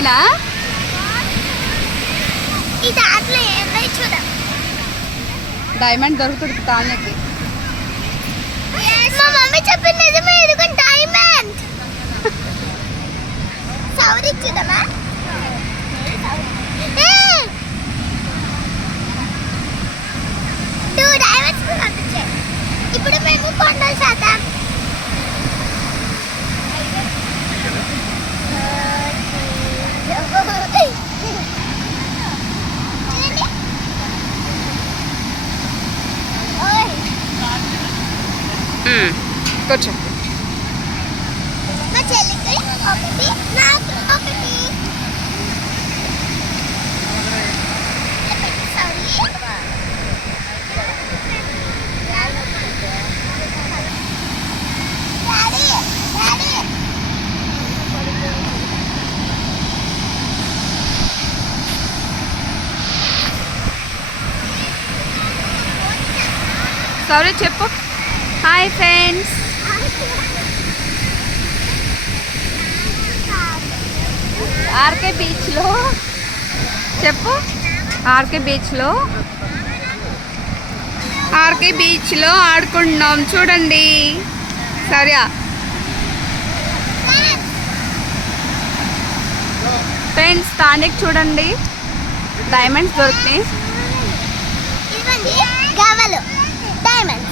నేనా డైమండ్ దొరుకుతుంది తాళ్ళకి. మా మమ్మీ చెప్పింది నిజమే, ఇదిగో డైమండ్. సౌరి చూడమా? టూ డైమండ్స్ పంపించే. ఇప్పుడు మేము కొండలు చేద్దాం. కూర్చో. మా చెల్లికి ఒకటి, నాకు ఒకటి. సౌర్య చెప్పు. Hi friends. ఆర్కే బీచ్లో చెప్పు. ఆర్కే బీచ్లో ఆడుకుంటున్నాం చూడండి. సౌర్య ఫ్రెండ్స్ తానికి చూడండి డైమండ్స్ దొరుకుతాయి. గవ్వలు డైమండ్స్.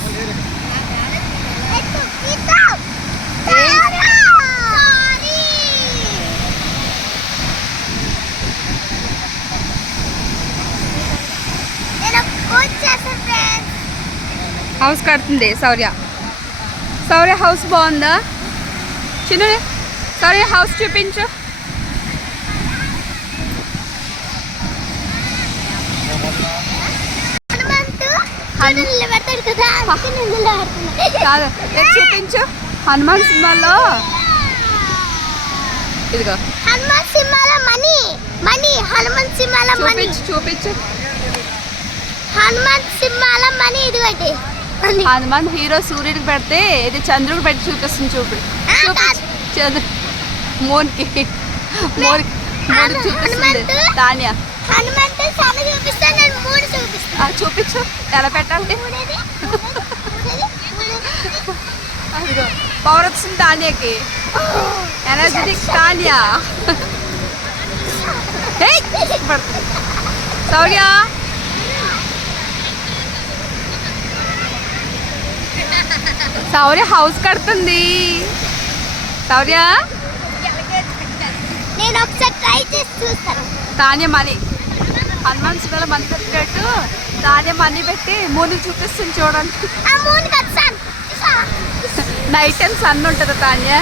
హౌస్ కడుతుంది సౌర్య. సౌర్య హౌస్ బాగుందా? చిన్న సౌర్య హౌస్ చూపించు. కాదు చూపించు. హనుమాన్ సినిమాలో ఇదిగో హనుమాన్ సినిమాలో మనీ హనుమాన్ సినిమాలో చూపించు. హనుమాన్ సినిమాలో మనీ ఇదిగోటి. హనుమాన్ హీరో సూర్యుడికి పెడితే ఇది చంద్రుడికి పెట్టి చూపిస్తుంది. చంద్రు మోన్కి చూపిస్తుంది తాన్య. చూపించు ఎలా పెట్టాలి. అదిగో పవర్ వచ్చింది తాన్యకి. ఎనర్జెటిక్ తాన్య. సౌర్య సౌర్య హౌస్ కడుతుంది. సౌర్య నేను ఒకసారి ట్రై చేసి చూస్తాను. తాన్య మనీ హనుమాన్ సినిమాలో మనీ పెట్టినట్టు తాన్య మనీ పెట్టి మూడు చూపిస్తుంది చూడండి. నైట్ టైం సన్ ఉంటుంది తాన్య.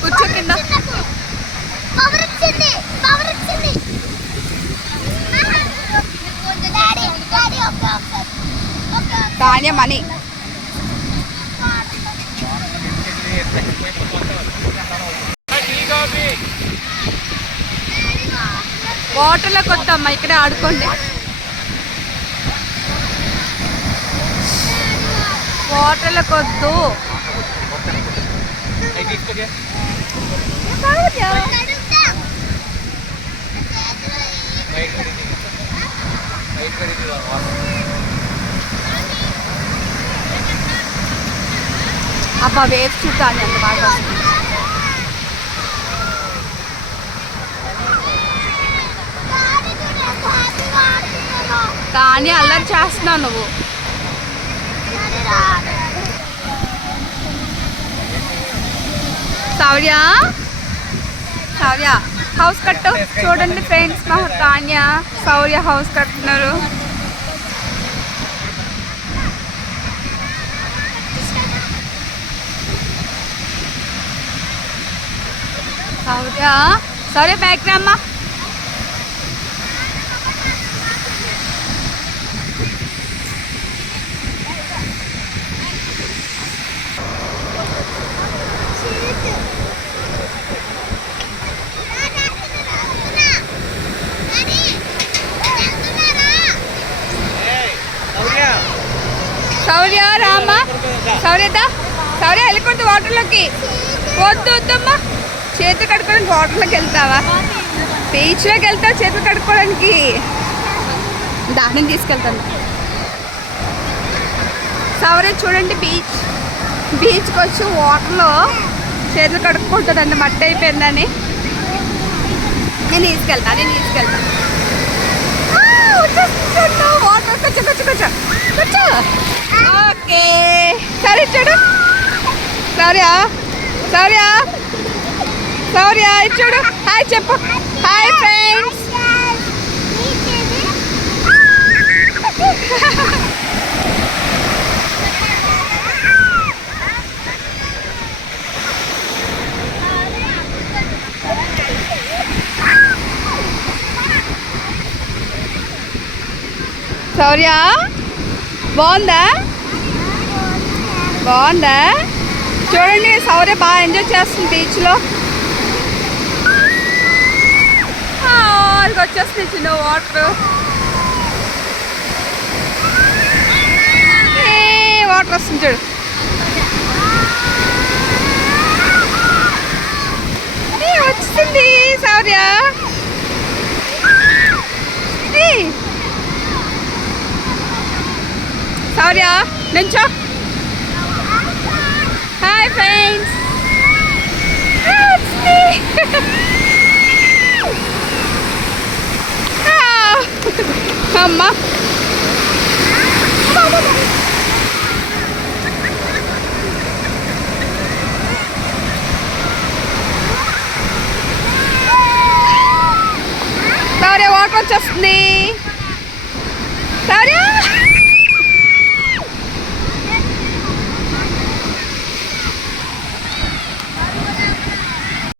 కూర్చో కింద. తాన్య మనీ వాటర్లోకి వద్దమ్మా, ఇక్కడే ఆడుకోండి. వాటర్లోకి వద్దు. అబ్బా వేవ్స్ చూడాలి అంత బాగా. కానీ అల్లరి చేస్తున్నావు నువ్వు. సౌర్య హౌస్ కట్టు. చూడండి ఫ్రెండ్స్ మా తాన్య సౌర్య హౌస్ కట్టున్నారు. సౌర్య బ్యాక్ రామ్మా. శౌర్య రామా సౌర్యదా సౌర్య వెళ్ళకూడదు వాటర్లోకి. వద్దు వద్దమ్మా, చేతులు కడుక్కోవడానికి వాటర్లోకి వెళ్తావా? బీచ్లోకి వెళ్తావు చేతులు కడుక్కోవడానికి. దానిని తీసుకెళ్తాను. సౌర్య చూడండి, బీచ్కి వచ్చి వాటర్లో చేతులు కడుక్కుంటుందండి, మట్టి అయిపోయిందని. నేను తీసుకెళ్తాను. వాటర్ కూర్చో. ఓకే, సరే చూడు. సౌర్య చూడు, హాయ్ చెప్పు. Hi friends. సౌర్య బాగుందా? చూడండి, సౌర్య బాగా ఎంజాయ్ చేస్తుంది బీచ్లో. అది వచ్చేస్తుంది చిన్న వాటర్. వాటర్ వస్తుంది చూడు. వచ్చింది సౌర్య. సౌర్య నుంచో. Hi friends. అమ్మా సౌర్య వాటర్ వచ్చేస్తుంది.